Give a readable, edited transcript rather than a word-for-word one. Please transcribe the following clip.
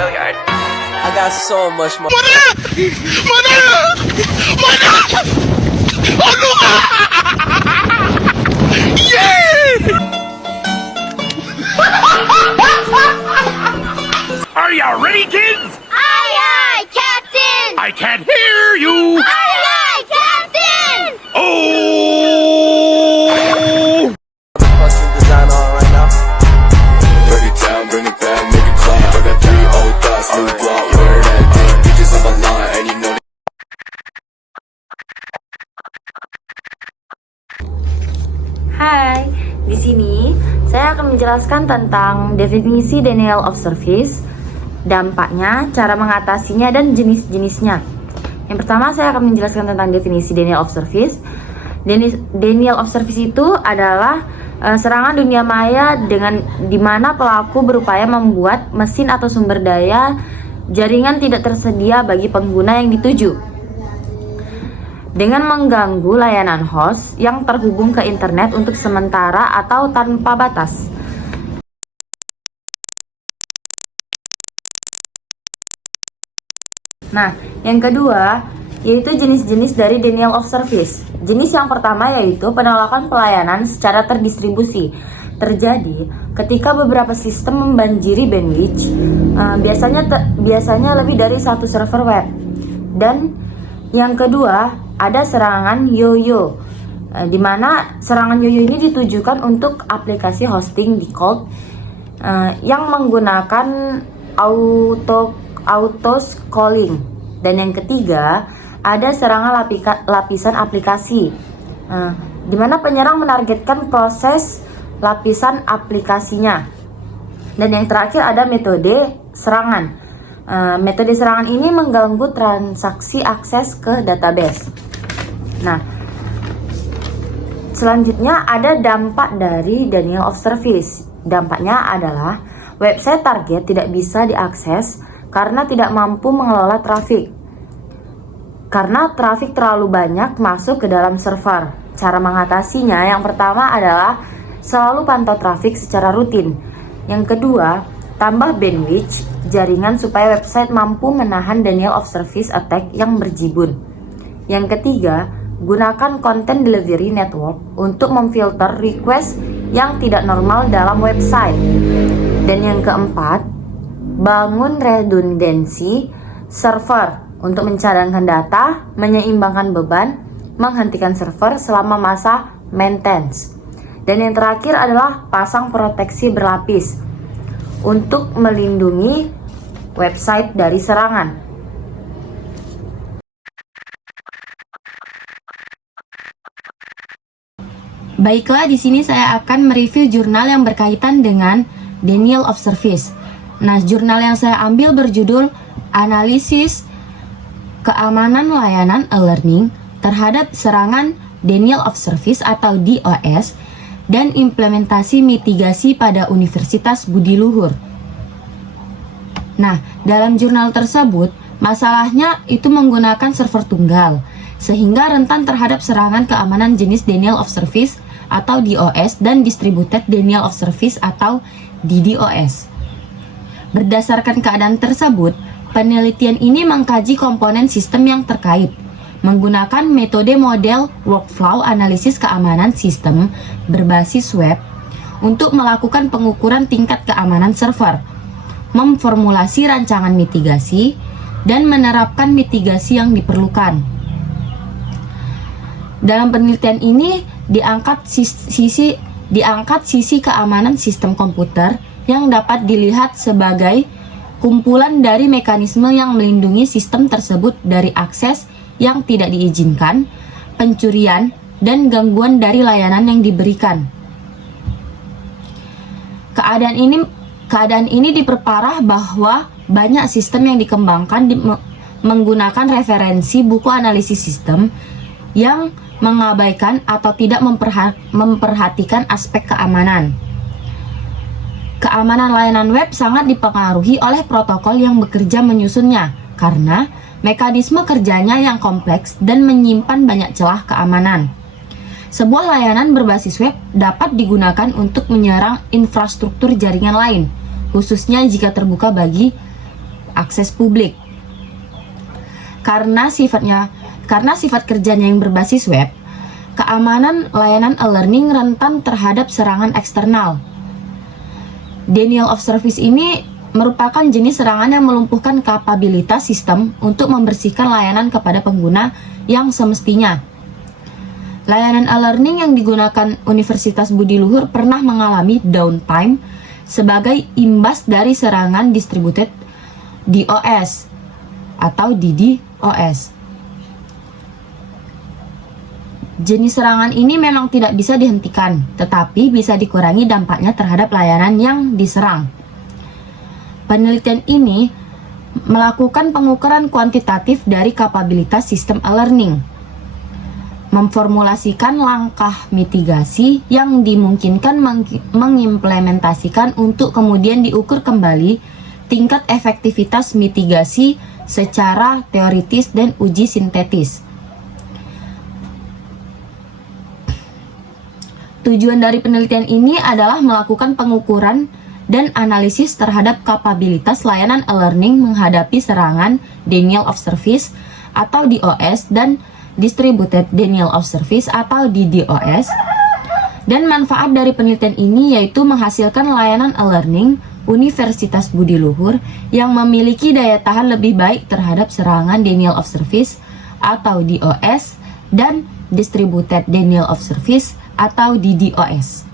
I got so much more. Are you ready, kids? Aye, aye, Captain! I can't hear you. Aye, aye, Captain! Oh! Fucking design on right now. Break it down, bring it back, make it clap. I got 3 old thoughts, new block, where that thing. Bitches on my line, and you know that. Hai, di sini saya akan menjelaskan tentang definisi denial of service, dampaknya, cara mengatasinya, dan jenis-jenisnya. Yang pertama, saya akan menjelaskan tentang definisi denial of service. Denial of service itu adalah serangan dunia maya di mana pelaku berupaya membuat mesin atau sumber daya jaringan tidak tersedia bagi pengguna yang dituju dengan mengganggu layanan host yang terhubung ke internet untuk sementara atau tanpa batas. Nah, yang kedua yaitu jenis-jenis dari denial of service. Jenis yang pertama yaitu penolakan pelayanan secara terdistribusi. Terjadi ketika beberapa sistem membanjiri bandwidth, biasanya lebih dari satu server web. Dan yang kedua ada serangan yo-yo, di mana serangan yo-yo ini ditujukan untuk aplikasi hosting di cloud yang menggunakan auto calling. Dan yang ketiga ada serangan lapisan aplikasi, di mana penyerang menargetkan proses lapisan aplikasinya. Dan yang terakhir ada metode serangan. Metode serangan ini mengganggu transaksi akses ke database. Nah, selanjutnya ada dampak dari denial of service. Dampaknya adalah website target tidak bisa diakses karena tidak mampu mengelola trafik. Karena trafik terlalu banyak masuk ke dalam server. Cara mengatasinya yang pertama adalah selalu pantau trafik secara rutin. Yang kedua, tambah bandwidth jaringan supaya website mampu menahan denial of service attack yang berjibun. Yang ketiga, gunakan content delivery network untuk memfilter request yang tidak normal dalam website. Dan yang keempat, bangun redundancy server untuk mencadangkan data, menyeimbangkan beban, menghentikan server selama masa maintenance. Dan yang terakhir adalah pasang proteksi berlapis untuk melindungi website dari serangan. Baiklah, di sini saya akan mereview jurnal yang berkaitan dengan denial of service. Nah, jurnal yang saya ambil berjudul Analisis Keamanan Layanan e-learning terhadap serangan denial of service atau DOS dan implementasi mitigasi pada Universitas Budi Luhur. Nah, dalam jurnal tersebut, masalahnya itu menggunakan server tunggal, sehingga rentan terhadap serangan keamanan jenis denial of service atau DOS dan distributed denial of service atau DDoS. Berdasarkan keadaan tersebut, penelitian ini mengkaji komponen sistem yang terkait, menggunakan metode model workflow analisis keamanan sistem berbasis web untuk melakukan pengukuran tingkat keamanan server, memformulasi rancangan mitigasi, dan menerapkan mitigasi yang diperlukan. Dalam penelitian ini diangkat sisi keamanan sistem komputer yang dapat dilihat sebagai kumpulan dari mekanisme yang melindungi sistem tersebut dari akses yang tidak diizinkan, pencurian, dan gangguan dari layanan yang diberikan. Keadaan ini diperparah bahwa banyak sistem yang dikembangkan menggunakan referensi buku analisis sistem yang mengabaikan atau tidak memperhatikan aspek keamanan. Keamanan layanan web sangat dipengaruhi oleh protokol yang bekerja menyusunnya, karena mekanisme kerjanya yang kompleks dan menyimpan banyak celah keamanan. Sebuah layanan berbasis web dapat digunakan untuk menyerang infrastruktur jaringan lain, khususnya jika terbuka bagi akses publik. Karena sifat kerjanya yang berbasis web, keamanan layanan e-learning rentan terhadap serangan eksternal. Denial of service ini merupakan jenis serangan yang melumpuhkan kapabilitas sistem untuk membersihkan layanan kepada pengguna yang semestinya. Layanan e-learning yang digunakan Universitas Budi Luhur pernah mengalami downtime sebagai imbas dari serangan distributed DOS atau DDoS. Jenis serangan ini memang tidak bisa dihentikan, tetapi bisa dikurangi dampaknya terhadap layanan yang diserang. Penelitian ini melakukan pengukuran kuantitatif dari kapabilitas sistem e-learning, memformulasikan langkah mitigasi yang dimungkinkan mengimplementasikan untuk kemudian diukur kembali tingkat efektivitas mitigasi secara teoritis dan uji sintetis. Tujuan dari penelitian ini adalah melakukan pengukuran dan analisis terhadap kapabilitas layanan e-learning menghadapi serangan denial of service atau DOS dan distributed denial of service atau DDoS. Dan manfaat dari penelitian ini yaitu menghasilkan layanan e-learning Universitas Budi Luhur yang memiliki daya tahan lebih baik terhadap serangan denial of service atau DOS dan distributed denial of service atau DDoS.